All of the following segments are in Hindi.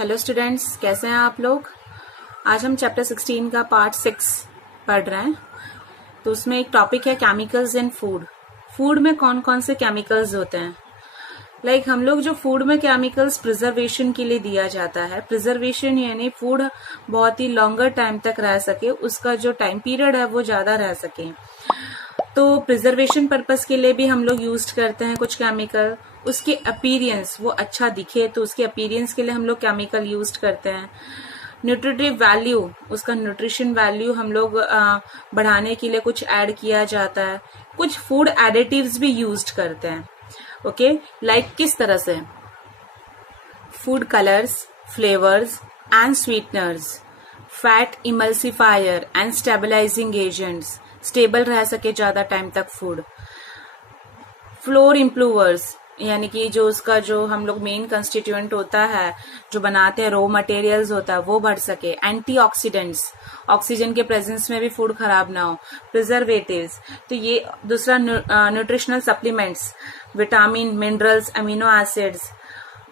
हेलो स्टूडेंट्स, कैसे हैं आप लोग। आज हम चैप्टर 16 का पार्ट 6 पढ़ रहे हैं। तो उसमें एक टॉपिक है केमिकल्स इन फूड। फूड में कौन कौन से केमिकल्स होते हैं। हम लोग जो फूड में केमिकल्स प्रिजर्वेशन के लिए दिया जाता है, प्रिजर्वेशन यानी फूड बहुत ही लॉन्गर टाइम तक रह सके, उसका जो टाइम पीरियड है वो ज्यादा रह सके। तो प्रिजर्वेशन पर्पस के लिए भी हम लोग यूज करते हैं कुछ केमिकल। उसके अपीरियंस वो अच्छा दिखे तो उसके अपीरियंस के लिए हम लोग केमिकल यूज करते हैं। न्यूट्रिटिव वैल्यू, उसका न्यूट्रिशन वैल्यू हम लोग बढ़ाने के लिए कुछ ऐड किया जाता है। कुछ फूड एडिटिव्स भी यूज करते हैं। ओके, किस तरह से food colours, flavours and sweeteners, fat emulsifier and stabilising agents, stable रह सके ज्यादा टाइम तक फूड। फ्लोर इम्प्रूवर्स यानी कि जो उसका जो हम लोग मेन कंस्टिट्यूएंट होता है, जो बनाते हैं रॉ मटेरियल्स होता है, वो बढ़ सके। एंटीऑक्सीडेंट्स, ऑक्सीजन के प्रेजेंस में भी फूड खराब ना हो। प्रिजर्वेटिव्स, तो ये दूसरा nutritional supplements, vitamin, minerals, amino acids.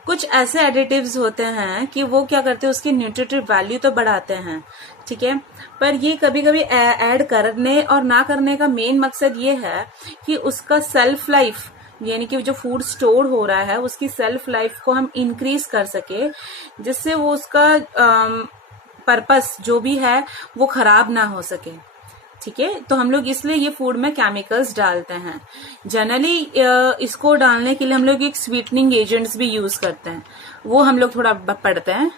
कुछ ऐसे एडिटिव्स होते हैं कि वो क्या करते हैं, उसकी न्यूट्रिटिव वैल्यू तो बढ़ाते हैं, ठीक है, पर ये कभी कभी ऐड करने और ना करने का मेन मकसद ये है कि उसका सेल्फ लाइफ यानी कि जो फूड स्टोर हो रहा है उसकी सेल्फ लाइफ को हम इंक्रीज कर सके, जिससे वो उसका पर्पस जो भी है वो खराब ना हो सके। ठीक है, तो हम लोग इसलिए ये फूड में केमिकल्स डालते हैं। जनरली इसको डालने के लिए हम लोग एक स्वीटनिंग एजेंट्स भी यूज करते हैं, वो हम लोग थोड़ा पढ़ते हैं।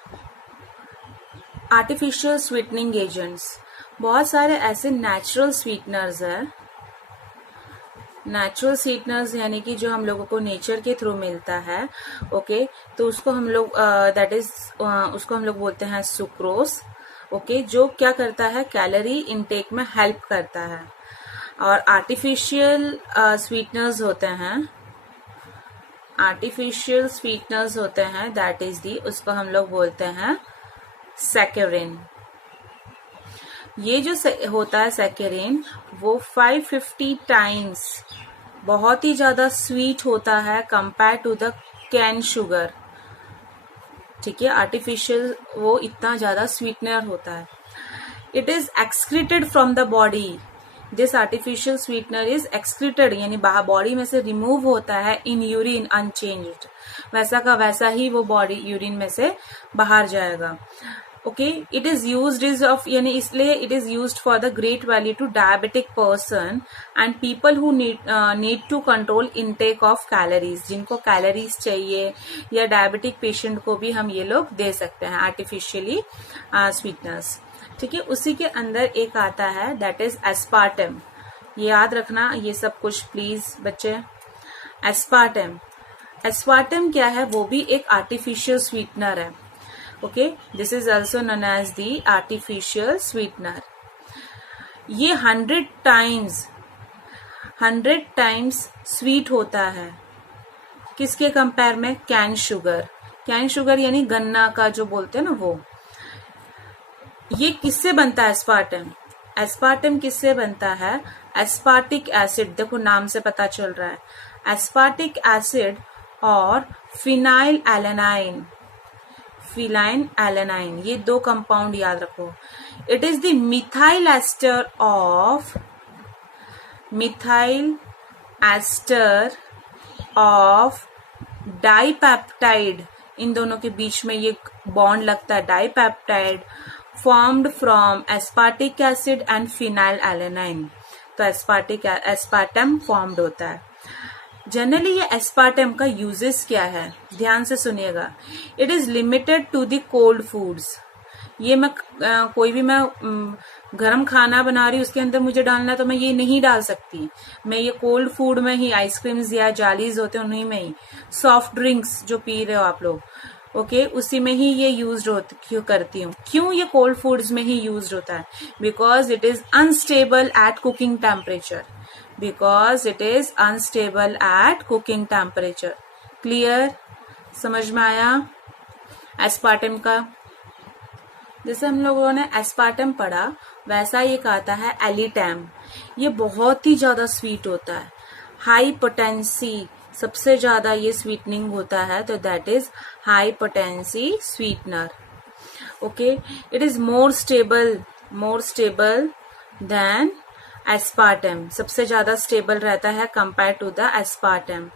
आर्टिफिशियल स्वीटनिंग एजेंट्स, बहुत सारे ऐसे नेचुरल स्वीटनर्स है। नेचुरल स्वीटनर्स यानी कि जो हम लोगों को नेचर के थ्रू मिलता है। ओके, तो उसको हम लोग उसको हम लोग बोलते हैं सुक्रोस। ओके, जो क्या करता है, कैलोरी इनटेक में हेल्प करता है। और आर्टिफिशियल स्वीटनर्स होते हैं, आर्टिफिशियल स्वीटनर्स होते हैं, दैट इज दी, उसको हम लोग बोलते हैं सैकरिन। ये जो होता है सैकरिन, वो 550 टाइम्स बहुत ही ज्यादा स्वीट होता है compare to the cane sugar. ठीक है, आर्टिफिशियल वो इतना ज्यादा स्वीटनर होता है। It is excreted from the body. This artificial sweetener is excreted यानी बॉडी में से रिमूव होता है इन यूरिन अनचेंज्ड, वैसा का वैसा ही वो बॉडी यूरिन में से बाहर जाएगा। Okay, it is used is of यानी इसलिए it is used for the great value to diabetic person and people who need to control intake of calories, जिनको कैलोरीज चाहिए, या डायबिटिक पेशेंट को भी हम ये लोग दे सकते हैं आर्टिफिशियली स्वीटनर्स। ठीक है, उसी के अंदर एक आता है दैट इज एस्पार्टम। ये याद रखना ये सब कुछ प्लीज बच्चे। एस्पार्टम, एस्पार्टम क्या है, वो भी एक आर्टिफिशियल स्वीटनर है। Okay, this is also known as the artificial sweetener. ये 100 टाइम्स स्वीट होता है किसके कंपेयर में, कैन शुगर। कैन शुगर यानी गन्ना का जो बोलते हैं ना वो। ये किससे बनता है एस्पार्टम, एस्पार्टम किससे बनता है, एस्पार्टिक एसिड, देखो नाम से पता चल रहा है, एस्पार्टिक एसिड और फिनाइल एलेनाइन। फिनाइल एलेनाइन, ये दो कंपाउंड याद रखो। It is the methyl ester of dipeptide. इन दोनों के बीच में ये बॉन्ड लगता है, dipeptide, formed from aspartic acid and phenylalanine। तो एस्पार्टम फॉर्म्ड होता है। जनरली ये एस्पार्टम का यूजेस क्या है, ध्यान से सुनिएगा। It is limited to the cold foods. ये मैं कोई भी मैं गरम खाना बना रही हूँ उसके अंदर मुझे डालना है तो मैं ये नहीं डाल सकती। मैं ये कोल्ड फूड में ही, आइसक्रीम्स या जालीज होते हैं उन्हीं में ही, सॉफ्ट ड्रिंक्स जो पी रहे हो आप लोग, ओके, उसी में ही ये यूज करती हूँ। क्यों ये कोल्ड फूड्स में ही यूज होता है, because it is unstable at cooking temperature, because it is unstable at cooking temperature. Clear, समझ में आया एस्पार्टम का। जैसे हम लोगों ने एस्पार्टम पढ़ा वैसा एक आता है एलिटैम। ये बहुत ही ज्यादा स्वीट होता है, हाई पोटेंसी सबसे ज्यादा ये स्वीटनिंग होता है, तो that is high potency sweetener. Okay, it is more stable than aspartame. सबसे ज्यादा स्टेबल रहता है compare to the aspartame.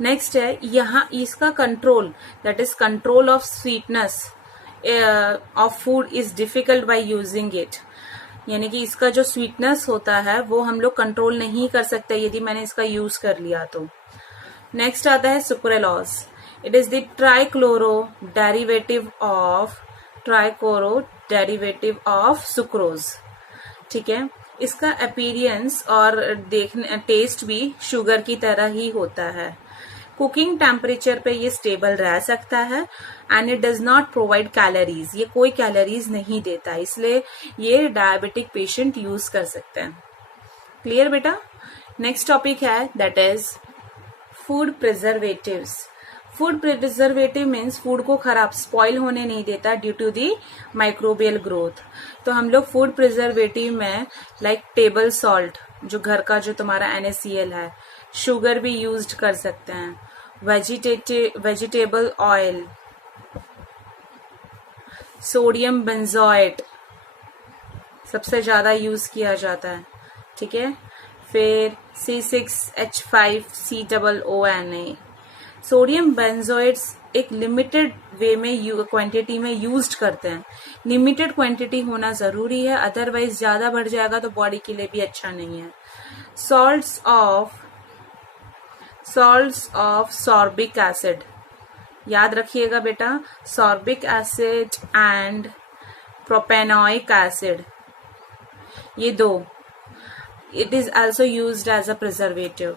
Next है यहाँ इसका control, that is control of sweetness of food is difficult by using it. यानी कि इसका जो स्वीटनेस होता है वो हम लोग कंट्रोल नहीं कर सकते यदि मैंने इसका यूज कर लिया तो. नेक्स्ट आता है sucralose. It is the trichloro derivative of sucrose. ठीक है, इसका अपीयरेंस और देखने टेस्ट भी शुगर की तरह ही होता है. कुकिंग टेम्परेचर पे ये स्टेबल रह सकता है and it does not provide calories. ये कोई कैलोरीज नहीं देता, इसलिए ये डायबिटिक पेशेंट यूज कर सकते हैं. क्लियर बेटा. नेक्स्ट टॉपिक है that is food preservatives. Food preservative means food को खराब स्पॉइल होने नहीं देता due to the microbial growth. तो हम लोग फूड प्रिजर्वेटिव में लाइक टेबल सॉल्ट, जो घर का जो तुम्हारा NaCl है, शुगर भी यूज कर सकते हैं, वेजिटेबल ऑयल, सोडियम बेंजोएट सबसे ज्यादा यूज किया जाता है. ठीक है, फिर C6H5COONA. सोडियम बेंजोएट्स एक लिमिटेड वे में क्वांटिटी में यूज्ड करते हैं. लिमिटेड क्वांटिटी होना जरूरी है, अदरवाइज ज्यादा बढ़ जाएगा तो बॉडी के लिए भी अच्छा नहीं है. सॉल्ट्स ऑफ सॉर्बिक एसिड, याद रखिएगा बेटा, sorbic acid and propanoic acid, ये दो. It is also used as a preservative.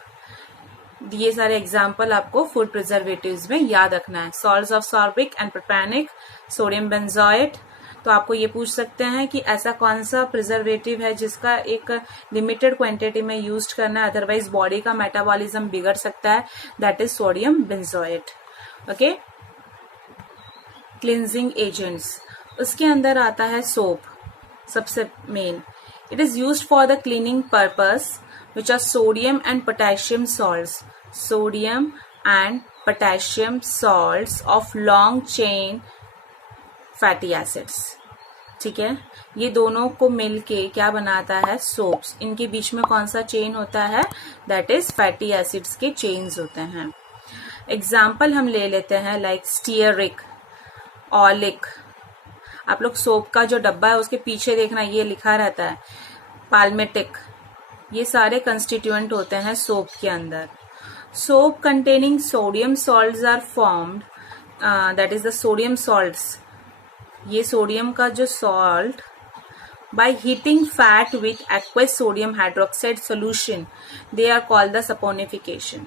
ये सारे एग्जाम्पल आपको फूड प्रिजर्वेटिव्स में याद रखना है. Salts of sorbic and propanoic, sodium benzoate. तो आपको ये पूछ सकते हैं कि ऐसा कौन सा प्रिजर्वेटिव है जिसका एक लिमिटेड क्वांटिटी में यूज करना है, अदरवाइज बॉडी का मेटाबॉलिज्म बिगड़ सकता है. That is sodium benzoate. Okay, cleansing agents, उसके अंदर आता है सोप, सबसे main. It is used for the cleaning purpose which are sodium and potassium salts of long chain fatty acids. ठीक है, ये दोनों को मिलके क्या बनाता है, सोप्स. इनके बीच में कौन सा चेन होता है, दैट इज फैटी एसिड्स के चेन्स होते हैं. एग्जाम्पल हम ले लेते हैं लाइक स्टीयरिक, ऑलिक. आप लोग सोप का जो डब्बा है उसके पीछे देखना, ये लिखा रहता है पाल्मेटिक. ये सारे कंस्टिट्यूएंट होते हैं सोप के अंदर. Soap containing sodium salts are formed, that is the sodium salts. ये सोडियम का जो salt by heating fat with aqueous sodium hydroxide solution, they are called the saponification.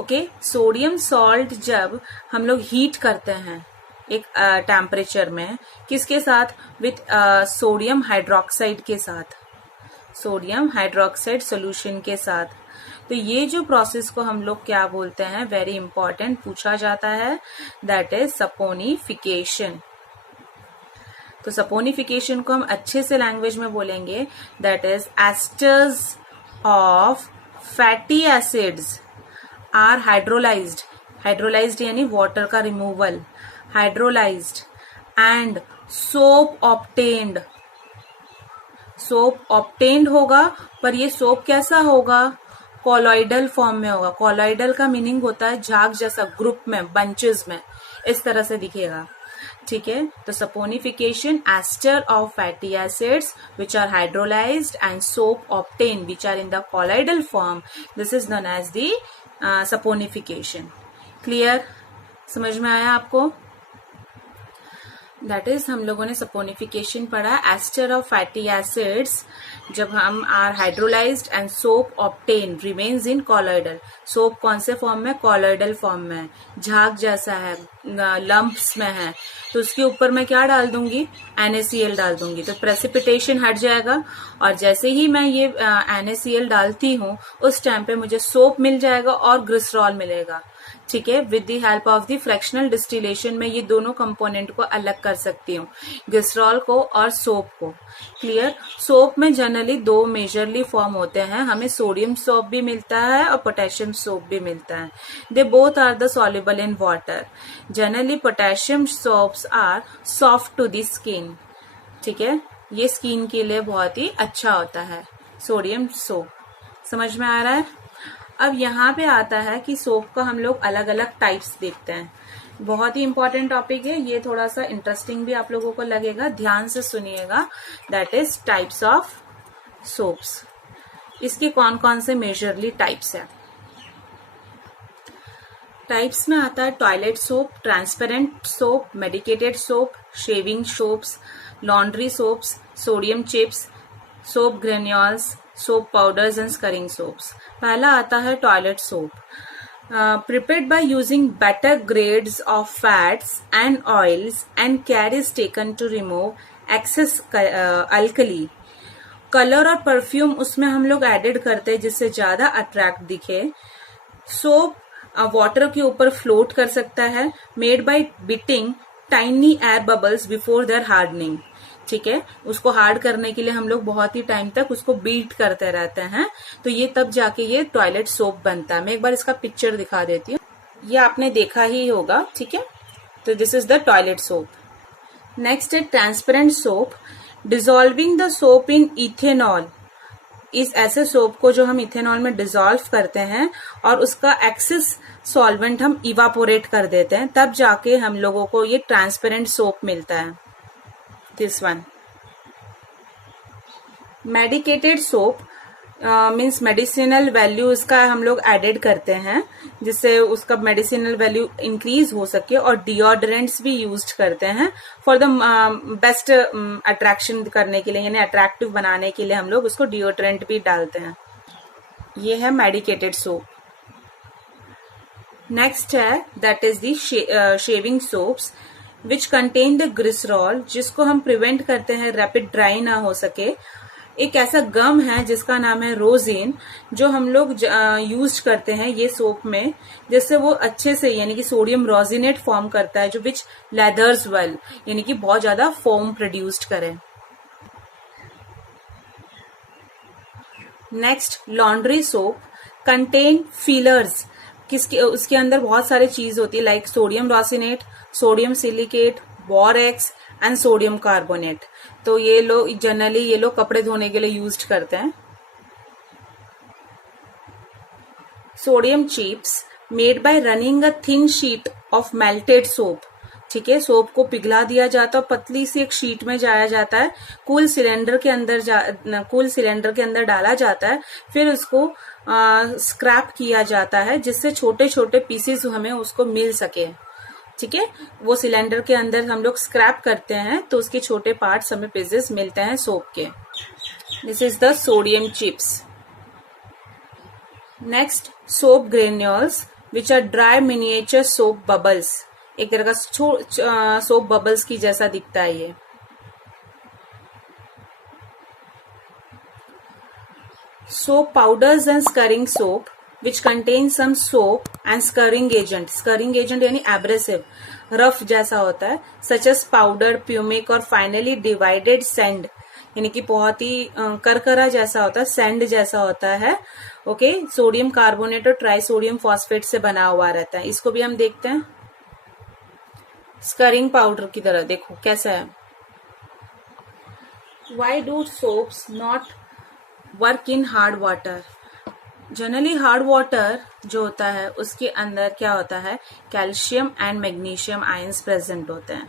Okay, sodium salt जब हम लोग हीट करते हैं एक टेम्परेचर में, किसके साथ, विथ सोडियम हाइड्रोक्साइड के साथ, सोडियम हाइड्रोक्साइड सोल्यूशन के साथ. तो ये जो प्रोसेस को हम लोग क्या बोलते हैं, वेरी इंपॉर्टेंट पूछा जाता है, दैट इज सपोनिफिकेशन. तो सपोनिफिकेशन को हम अच्छे से लैंग्वेज में बोलेंगे, that is esters of fatty acids are hydrolysed. Hydrolysed यानी वाटर का removal, hydrolysed and soap obtained. Soap obtained होगा, पर ये सोप कैसा होगा, कॉलॉइडल फॉर्म में होगा. कॉलॉइडल का मीनिंग होता है झाग जैसा, ग्रुप में, बंचेस में, इस तरह से दिखेगा. ठीक है, तो saponification, ester of fatty acids which are hydrolysed and soap obtained which are in the colloidal form, this is known as the saponification. Clear, समझ में आया आपको. दैट इज हम लोगों ने सपोनिफिकेशन पढ़ा. एस्टर ऑफ फैटी एसिड्स जब हम are hydrolysed and soap obtain remains in colloidal. Soap कौन से फॉर्म में, कॉलॉइडल फॉर्म में, झाग जैसा है, लंप्स में है. तो उसके ऊपर मैं क्या डाल दूंगी, NaCl डाल दूंगी, तो प्रेसिपिटेशन हट जाएगा. और जैसे ही मैं ये NaCl डालती हूँ उस टाइम पे मुझे सोप मिल जाएगा और ग्लिसरॉल मिलेगा. ठीक है। With the help of the fractional distillation में ये दोनों कंपोनेंट को अलग कर सकती हूँ, ग्लिसरॉल को और सोप को। क्लियर। सोप में जनरली दो मेजरली फॉर्म होते हैं, हमें सोडियम सोप भी मिलता है और पोटेशियम सोप भी मिलता है। They both are the soluble in water. Generally potassium soaps are soft to the skin. ठीक है, ये स्किन के लिए बहुत ही अच्छा होता है सोडियम सोप। समझ में आ रहा है। अब यहाँ पे आता है कि सोप का हम लोग अलग अलग टाइप्स देखते हैं। बहुत ही इंपॉर्टेंट टॉपिक है ये, थोड़ा सा इंटरेस्टिंग भी आप लोगों को लगेगा, ध्यान से सुनिएगा। That is types of soaps. इसके कौन कौन से मेजरली टाइप्स है। टाइप्स में आता है toilet soap, transparent soap, medicated soap, shaving soaps, laundry soaps, sodium chips, soap granules, soap powders and स्करिंग soaps. पहला आता है toilet soap. Prepared by using better grades of fats and oils and care is taken to remove excess alkali. Colour और परफ्यूम उसमें हम लोग एडेड करते हैं जिससे ज्यादा अट्रैक्ट दिखे। सोप वाटर के ऊपर फ्लोट कर सकता है, made by beating tiny air bubbles before their hardening. ठीक है, उसको हार्ड करने के लिए हम लोग बहुत ही टाइम तक उसको बीट करते रहते हैं, तो ये तब जाके ये टॉयलेट सोप बनता है। मैं एक बार इसका पिक्चर दिखा देती हूँ, ये आपने देखा ही होगा। ठीक है, तो this is the toilet soap. Next है transparent soap. Dissolving the soap in ethanol. इस ऐसे सोप को जो हम इथेनॉल में डिसॉल्व करते हैं और उसका एक्सेस सॉल्वेंट हम इवापोरेट कर देते हैं, तब जाके हम लोगों को ये ट्रांसपेरेंट सोप मिलता है। This one. Medicated soap means medicinal value इसका हम लोग एडेड करते हैं जिससे उसका मेडिसिनल वैल्यू इंक्रीज हो सके, और डिओड्रेंट्स भी यूज करते हैं फॉर द बेस्ट अट्रैक्शन करने के लिए, यानी अट्रैक्टिव बनाने के लिए हम लोग उसको डिओड्रेंट भी डालते हैं। ये है मेडिकेटेड सोप। नेक्स्ट है that is the shaving soaps which contain the glycerol, जिसको हम प्रिवेंट करते हैं रैपिड ड्राई ना हो सके। एक ऐसा गम है जिसका नाम है रोजिन, जो हम लोग यूज करते हैं ये सोप में, जिससे वो अच्छे से यानी कि सोडियम रोजिनेट फॉर्म करता है, जो विच लेदर्स वेल, यानी कि बहुत ज्यादा फोम प्रोड्यूस्ड करे। Next laundry soap contain fillers. उसके अंदर बहुत सारे चीज होती है, like sodium rosinate, sodium silicate, borax and sodium carbonate. तो ये लोग जनरली ये लोग कपड़े धोने के लिए यूज करते हैं। Sodium chips made by running a thin sheet of melted soap. ठीक है, सोप को पिघला दिया जाता है, पतली सी एक शीट में जाया जाता है, कूल सिलेंडर के अंदर डाला जाता है, फिर उसको स्क्रैप किया जाता है जिससे छोटे छोटे पीसेस हमें उसको मिल सके। ठीक है, वो सिलेंडर के अंदर हम लोग स्क्रैप करते हैं तो उसके छोटे पार्ट्स हमें पीसेस मिलते हैं सोप के। This is the sodium chips. Next soap granules which are dry miniature soap bubbles. एक तरह का सोप बबल्स की जैसा दिखता है ये। Soap powders and स्करिंग soap which contains some soap and scurrying agent यानी एब्रेसिव, रफ जैसा होता है, such as powder, pumic और finally divided sand यानी कि बहुत ही करकरा जैसा होता है, सैंड जैसा होता है। ओके, सोडियम कार्बोनेट और ट्राइसोडियम फॉस्फेट से बना हुआ रहता है। इसको भी हम देखते हैं स्करिंग पाउडर की तरह। देखो कैसा है। Why do soaps not work in hard water? Generally hard water जो होता है उसके अंदर क्या होता है, calcium and magnesium ions present होते हैं।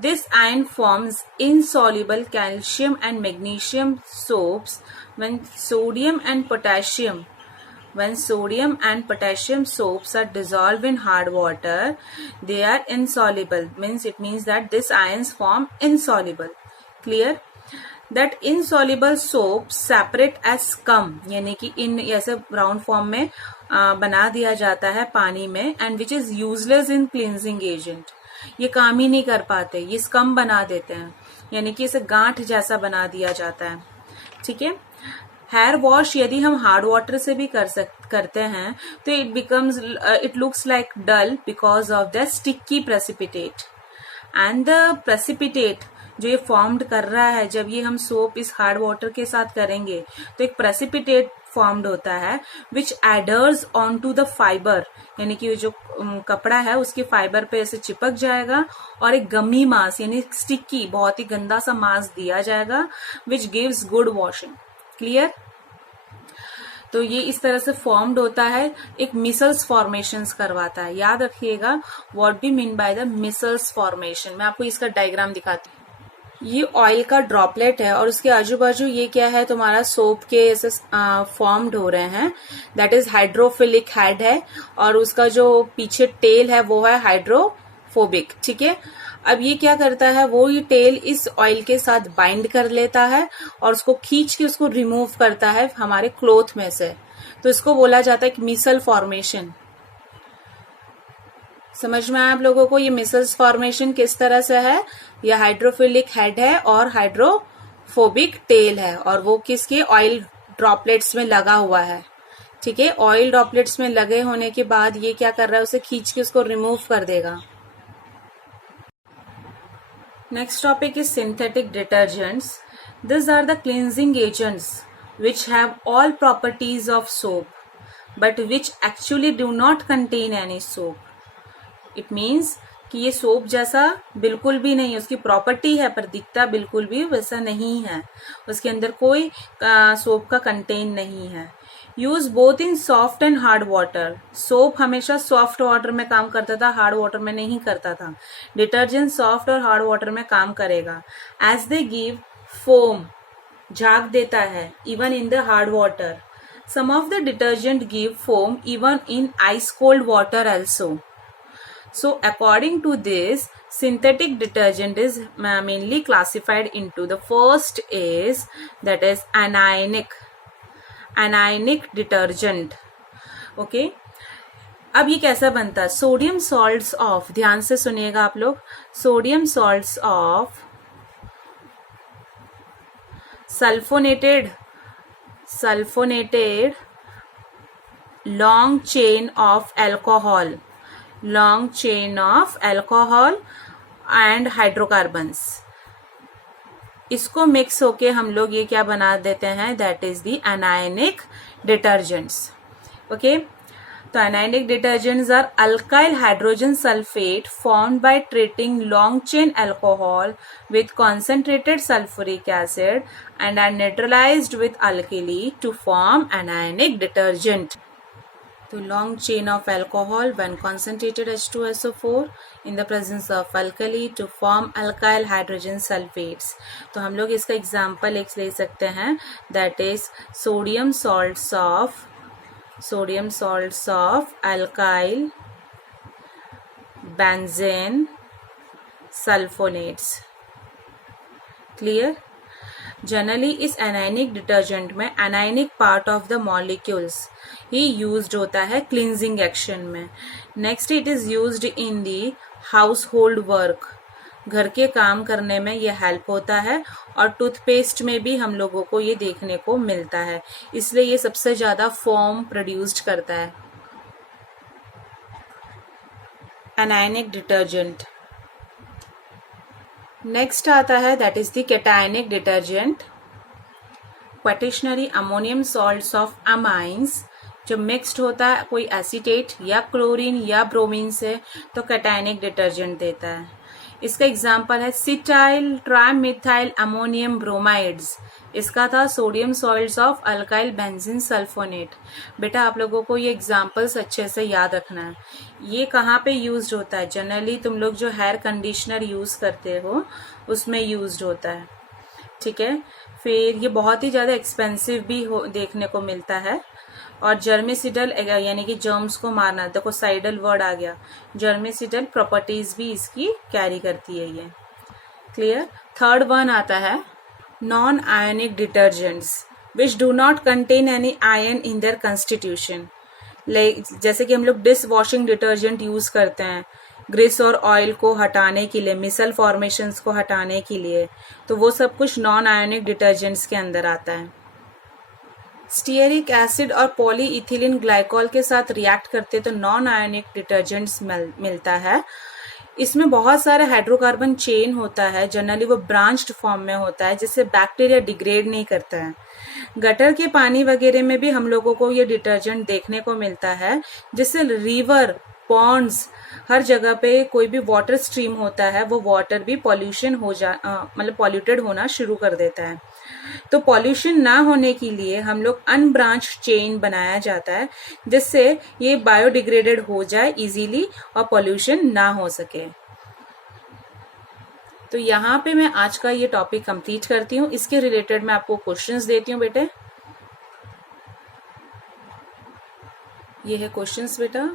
This ion forms insoluble calcium and magnesium soaps when sodium and potassium soaps are dissolved in hard water, they are insoluble. It means that these ions form insoluble. Clear? That insoluble soap separate as scum, यानी कि इन ऐसे राउंड फॉर्म में बना दिया जाता है पानी में, and which is useless in cleansing agent. ये काम ही नहीं कर पाते, ये स्कम बना देते हैं, यानी कि इसे गांठ जैसा बना दिया जाता है। ठीक है, हेयर वॉश यदि हम हार्ड वाटर से भी करते हैं तो it looks like dull because of the sticky precipitate and the precipitate जो ये फॉर्म्ड कर रहा है जब ये हम सोप इस हार्ड वाटर के साथ करेंगे तो एक प्रेसिपिटेट फॉर्म्ड होता है which adheres on to the fibre, यानी कि जो कपड़ा है उसके फाइबर पे ऐसे चिपक जाएगा और एक गमी मास यानी स्टिकी बहुत ही गंदा सा मास दिया जाएगा which gives good washing. Clear? तो ये इस तरह से फॉर्म्ड होता है, एक मिसल्स फॉर्मेशंस करवाता है। याद रखिएगा what we mean by the micelles formation. मैं आपको इसका डायग्राम दिखाती हूँ। ये ऑयल का ड्रॉपलेट है और उसके आजू बाजू ये क्या है, तुम्हारा सोप के ऐसे फॉर्म्ड हो रहे हैं। दैट इज हाइड्रोफिलिक हेड है और उसका जो पीछे टेल है वो है हाइड्रोफोबिक। ठीक है, अब ये क्या करता है, वो ये टेल इस ऑयल के साथ बाइंड कर लेता है और उसको खींच के उसको रिमूव करता है हमारे क्लोथ में से। तो इसको बोला जाता है कि मिसल फॉर्मेशन। समझ में आया आप लोगों को ये मिसल्स फॉर्मेशन किस तरह से है? यह हाइड्रोफिलिक हेड है और हाइड्रोफोबिक टेल है और वो किसके ऑयल ड्रॉपलेट्स में लगा हुआ है। ठीक है, ऑयल ड्रॉपलेट्स में लगे होने के बाद ये क्या कर रहा है, उसे खींच के उसको रिमूव कर देगा। Next topic is synthetic detergents. These are the cleansing agents which have all properties of soap but which actually do not contain any soap. It means कि ये सोप जैसा बिल्कुल भी नहीं है, उसकी प्रॉपर्टी है पर दिखता बिल्कुल भी वैसा नहीं है, उसके अंदर कोई सोप का कंटेन नहीं है। Use both in soft and hard water. Soap हमेशा सॉफ्ट वाटर में काम करता था, हार्ड वाटर में नहीं करता था। डिटर्जेंट सॉफ्ट और हार्ड वाटर में काम करेगा। एज दे गिव फोम, झाग देता है even in the hard water. Some of the detergent give foam even in ice cold water also. So according to this, synthetic detergent is mainly classified into the first is that is anionic detergent. Okay, अब ये कैसा बनता है? सोडियम सॉल्ट्स ऑफ, ध्यान से सुनिएगा आप लोग, sodium salts of sulfonated long chain of alcohol and hydrocarbons, इसको मिक्स होके हम लोग ये क्या बना देते हैं, that is the anionic detergents. Okay, तो anionic detergents are alkyl hydrogen sulphate formed by treating long chain alcohol with concentrated sulfuric acid and are neutralized with alkali to form anionic detergent. तो long chain of alcohol when concentrated H2SO4 in the presence of alkali to form alkyl hydrogen sulfates. तो हम लोग इसका एग्जाम्पल एक ले सकते हैं, that is sodium salts of alkyl benzene sulfonates. Clear? Generally इस एनायनिक डिटर्जेंट में anionic part of the molecules he used होता है क्लींजिंग एक्शन में। Next it is used in the house hold work, घर के काम करने में ये हेल्प होता है और टूथपेस्ट में भी हम लोगों को ये देखने को मिलता है, इसलिए ये सबसे ज्यादा फोम प्रोड्यूस्ड करता है एनायनिक डिटर्जेंट। नेक्स्ट आता है that is the cationic detergent. Quaternary ammonium salts of amines जब मिक्स्ड होता है कोई एसीटेट या क्लोरीन या ब्रोमीन से तो कैटायनिक डिटर्जेंट देता है। इसका एग्जाम्पल है सिटाइल ट्राइमिथाइल अमोनियम ब्रोमाइड्स, इसका था sodium salts of alkyl benzene sulphonate. बेटा आप लोगों को ये एग्जाम्पल्स अच्छे से याद रखना है। ये कहाँ पे यूज्ड होता है? जनरली तुम लोग जो हेयर कंडीशनर यूज करते हो उसमें यूज्ड होता है। ठीक है, फिर ये बहुत ही ज्यादा एक्सपेंसिव भी देखने को मिलता है और जर्मिसिडल यानी कि जर्म्स को मारना, देखो साइडल वर्ड आ गया, जर्मिसिडल प्रॉपर्टीज भी इसकी कैरी करती है ये। क्लियर? थर्ड वन आता है non ionic detergents which do not contain any ion in their constitution. जैसे कि हम लोग डिश वॉशिंग डिटर्जेंट यूज करते हैं ग्रीस और ऑयल को हटाने के लिए, मिसल फॉर्मेशंस को हटाने के लिए, तो वो सब कुछ नॉन आयोनिक डिटर्जेंट्स के अंदर आता है। स्टीयरिक एसिड और पॉलीइथिलीन ग्लाइकॉल के साथ रिएक्ट करते तो नॉन आयोनिक डिटर्जेंट्स मिलता है। इसमें बहुत सारे हाइड्रोकार्बन चेन होता है, जनरली वो ब्रांच्ड फॉर्म में होता है, जिससे बैक्टीरिया डिग्रेड नहीं करता है। गटर के पानी वगैरह में भी हम लोगों को ये डिटर्जेंट देखने को मिलता है, जिससे रिवर, पॉन्ड्स, हर जगह पे कोई भी वाटर स्ट्रीम होता है वो वाटर भी पॉल्यूशन मतलब पॉल्यूटेड होना शुरू कर देता है। तो पॉल्यूशन ना होने के लिए हम लोग अनब्रांच चेन बनाया जाता है, जिससे ये बायोडिग्रेडेड हो जाए इजीली और पॉल्यूशन ना हो सके। तो यहाँ पे मैं आज का ये टॉपिक कंप्लीट करती हूँ। इसके रिलेटेड मैं आपको क्वेश्चंस देती हूँ बेटे। ये है क्वेश्चंस बेटा।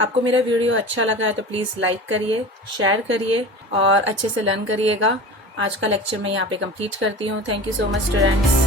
आपको मेरा वीडियो अच्छा लगा है तो प्लीज़ लाइक करिए, शेयर करिए और अच्छे से लर्न करिएगा। आज का लेक्चर मैं यहाँ पे कंप्लीट करती हूँ। Thank you so much students.